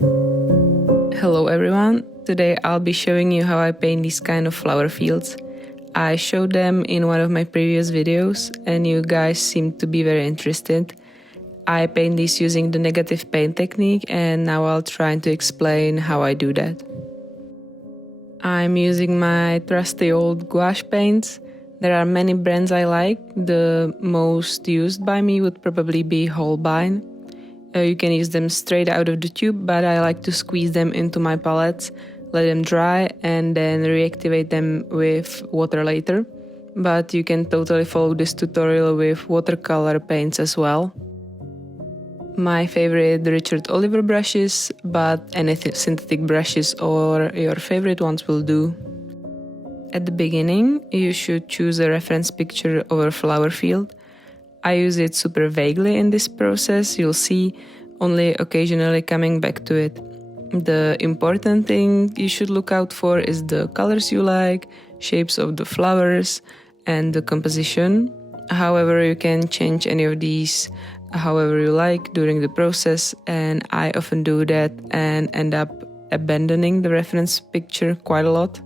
Hello everyone, today I'll be showing you how I paint these kind of flower fields. I showed them in one of my previous videos and you guys seem to be very interested. I paint these using the negative paint technique and now I'll try to explain how I do that. I'm using my trusty old gouache paints. There are many brands I like. The most used by me would probably be Holbein. You can use them straight out of the tube, but I like to squeeze them into my palettes, let them dry, and then reactivate them with water later. But you can totally follow this tutorial with watercolor paints as well. My favorite Richard Oliver brushes, but any synthetic brushes or your favorite ones will do. At the beginning, you should choose a reference picture of a flower field. I use it super vaguely in this process, you'll see, only occasionally coming back to it. The important thing you should look out for is the colors you like, shapes of the flowers, and the composition. However, you can change any of these however you like during the process, and I often do that and end up abandoning the reference picture quite a lot.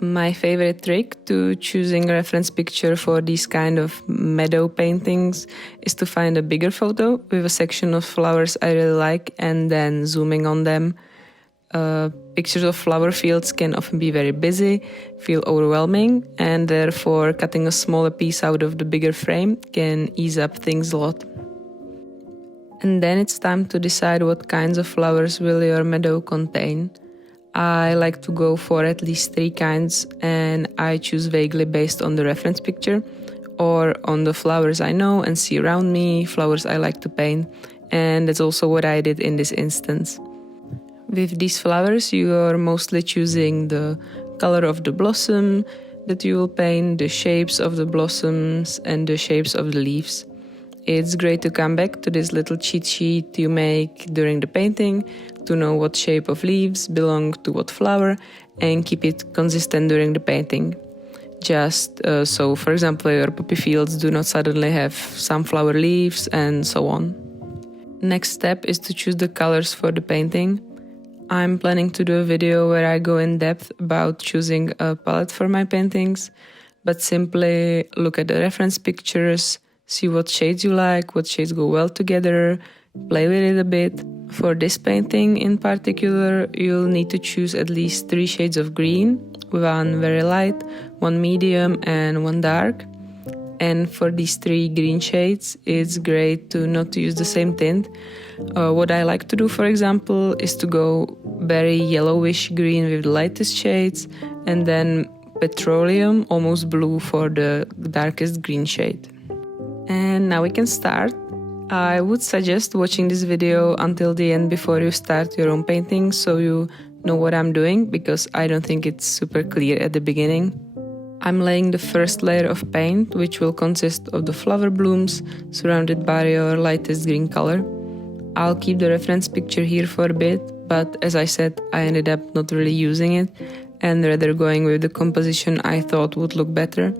My favorite trick to choosing a reference picture for these kind of meadow paintings is to find a bigger photo with a section of flowers I really like and then zooming on them. Pictures of flower fields can often be very busy, feel overwhelming, and therefore cutting a smaller piece out of the bigger frame can ease up things a lot. And then it's time to decide what kinds of flowers will your meadow contain. I like to go for at least 3 kinds and I choose vaguely based on the reference picture or on the flowers I know and see around me, flowers I like to paint, and that's also what I did in this instance. With these flowers you are mostly choosing the color of the blossom that you will paint, the shapes of the blossoms and the shapes of the leaves. It's great to come back to this little cheat sheet you make during the painting to know what shape of leaves belong to what flower and keep it consistent during the painting. Just so, for example, your poppy fields do not suddenly have sunflower leaves and so on. Next step is to choose the colors for the painting. I'm planning to do a video where I go in depth about choosing a palette for my paintings, but simply look at the reference pictures, see what shades you like, what shades go well together, play with it a bit. For this painting in particular, you'll need to choose at least 3 shades of green, 1 very light, 1 medium and 1 dark. And for these 3 green shades, it's great to not use the same tint. What I like to do, for example, is to go very yellowish green with the lightest shades and then petroleum, almost blue for the darkest green shade. And now we can start. I would suggest watching this video until the end before you start your own painting so you know what I'm doing, because I don't think it's super clear at the beginning. I'm laying the first layer of paint, which will consist of the flower blooms surrounded by your lightest green color. I'll keep the reference picture here for a bit, but as I said, I ended up not really using it and rather going with the composition I thought would look better.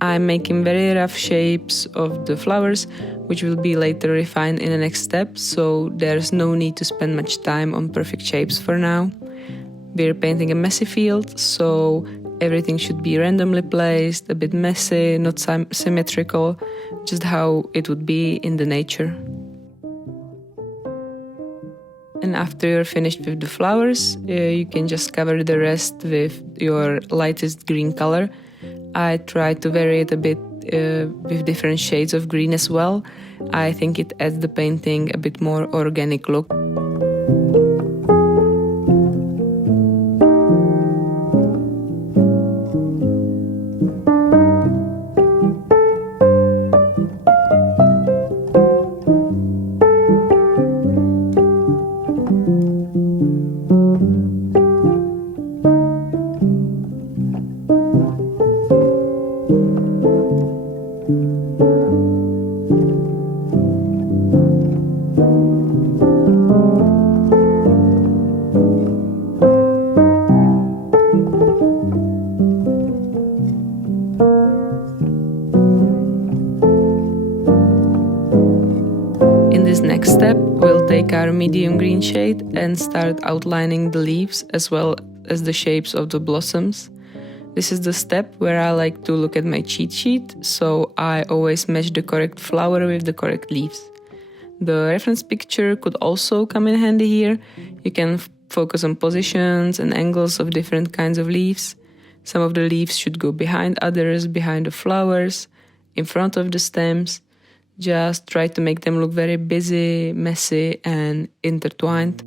I'm making very rough shapes of the flowers, which will be later refined in the next step, so there's no need to spend much time on perfect shapes for now. We're painting a messy field, so everything should be randomly placed, a bit messy, not symmetrical, just how it would be in the nature. And after you're finished with the flowers, you can just cover the rest with your lightest green color. I try to vary it a bit with different shades of green as well. I think it adds the painting a bit more organic look. our medium green shade and start outlining the leaves as well as the shapes of the blossoms. This is the step where I like to look at my cheat sheet, so I always match the correct flower with the correct leaves. The reference picture could also come in handy here. You can focus on positions and angles of different kinds of leaves. Some of the leaves should go behind others, behind the flowers, in front of the stems. Just try to make them look very busy, messy, and intertwined.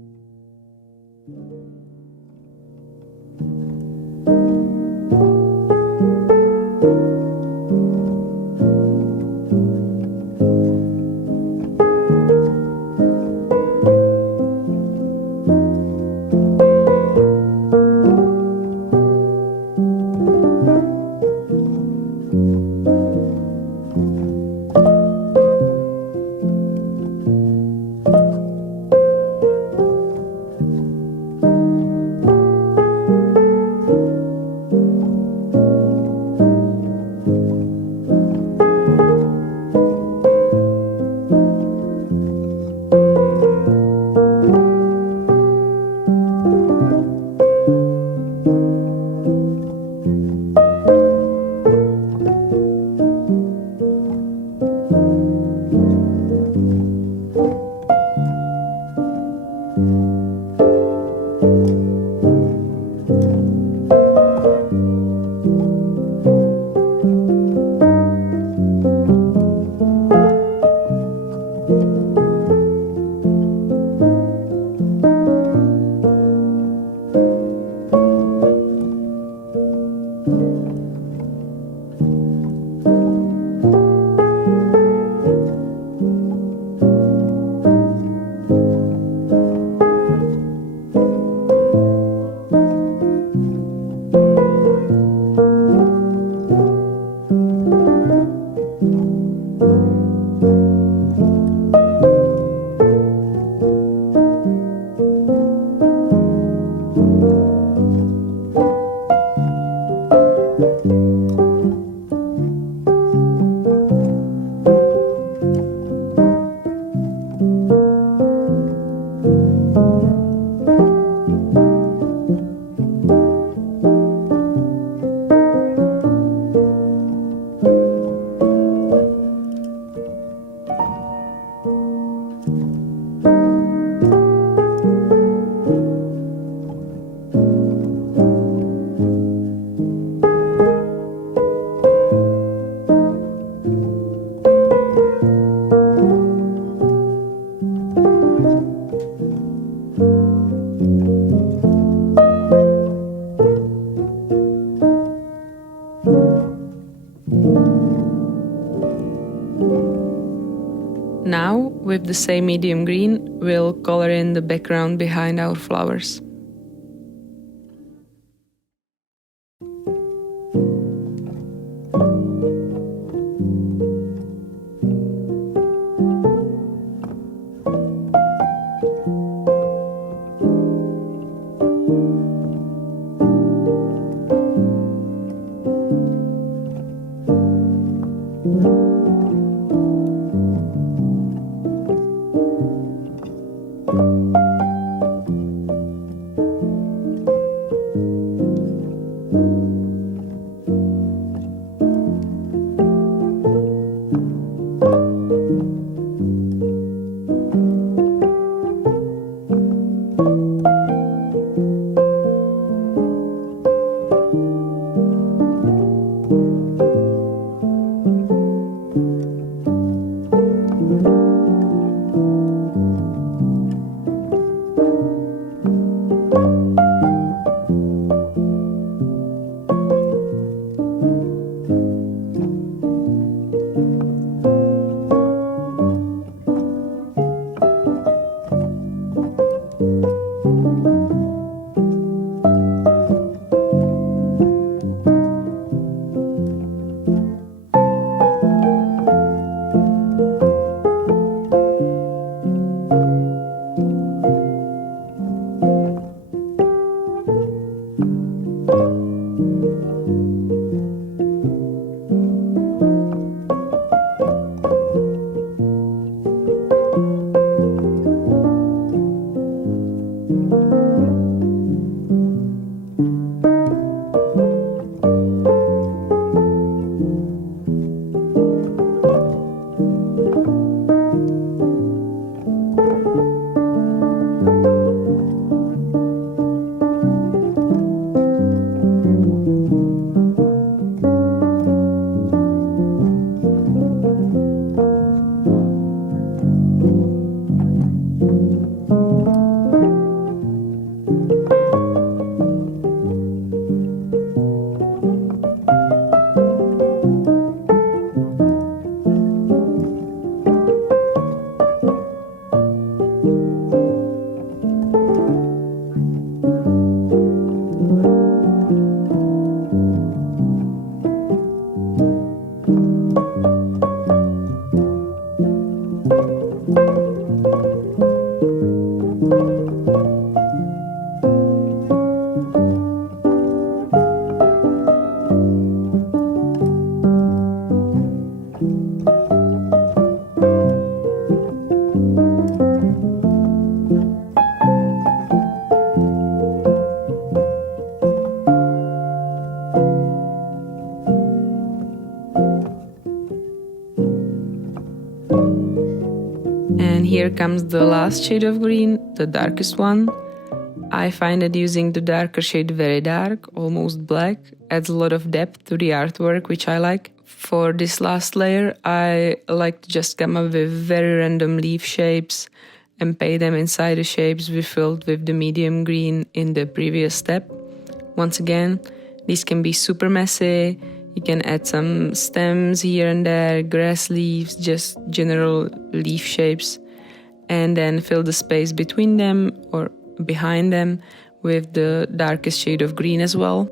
Now, with the same medium green, we'll color in the background behind our flowers. And here comes the last shade of green, the darkest one. I find that using the darker shade very dark, almost black, adds a lot of depth to the artwork, which I like. For this last layer, I like to just come up with very random leaf shapes and paint them inside the shapes we filled with the medium green in the previous step. Once again, these can be super messy. You can add some stems here and there, grass leaves, just general leaf shapes, and then fill the space between them or behind them with the darkest shade of green as well.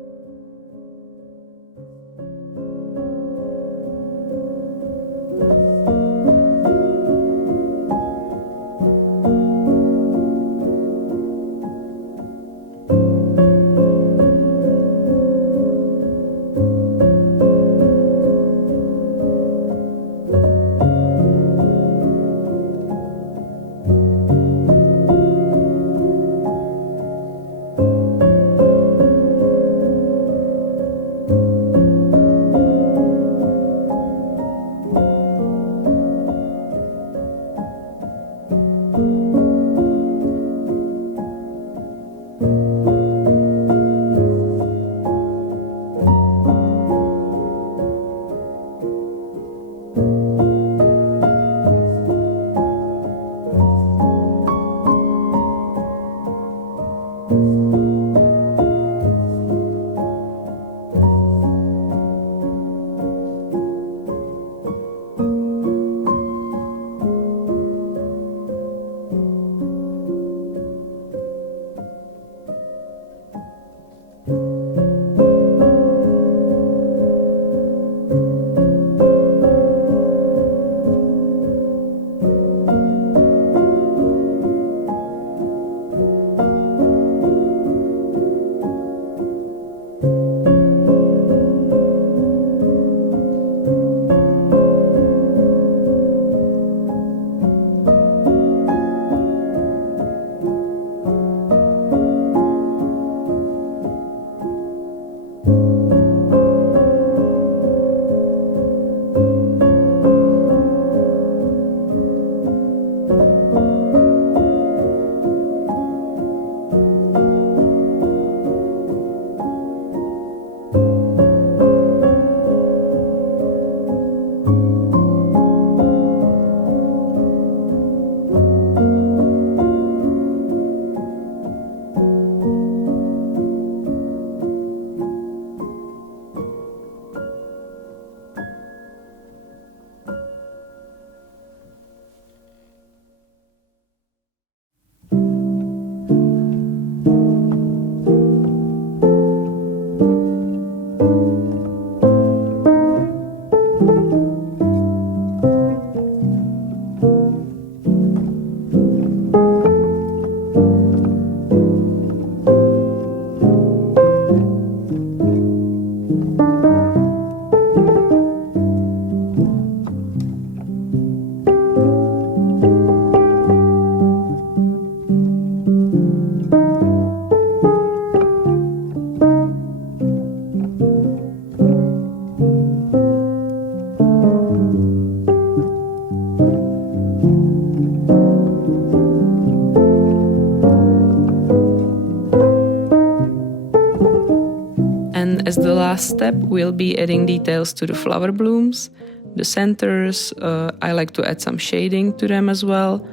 As the last step, we'll be adding details to the flower blooms, the centers. I like to add some shading to them as well,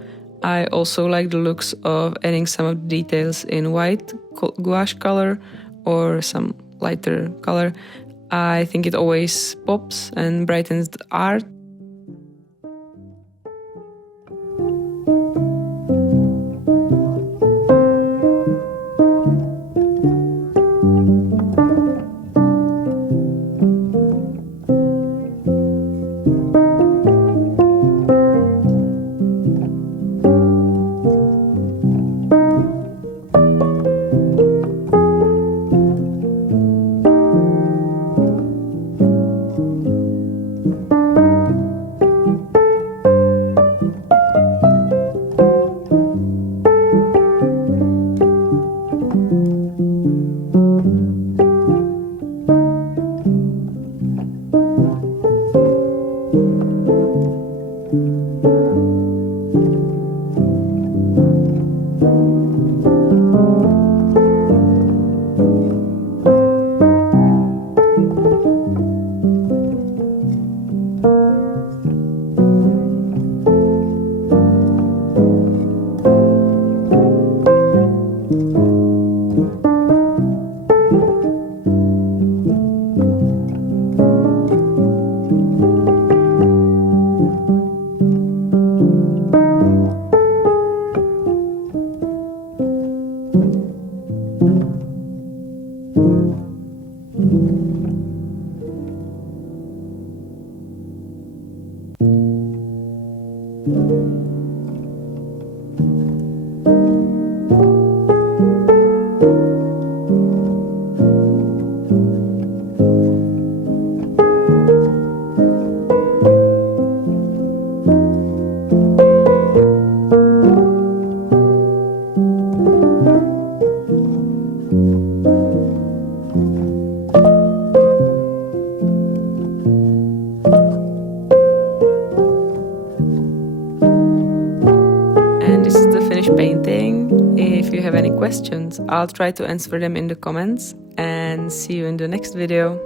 I also like the looks of adding some of the details in white gouache color or some lighter color. I think it always pops and brightens the art. Painting. If you have any questions, I'll try to answer them in the comments, and see you in the next video.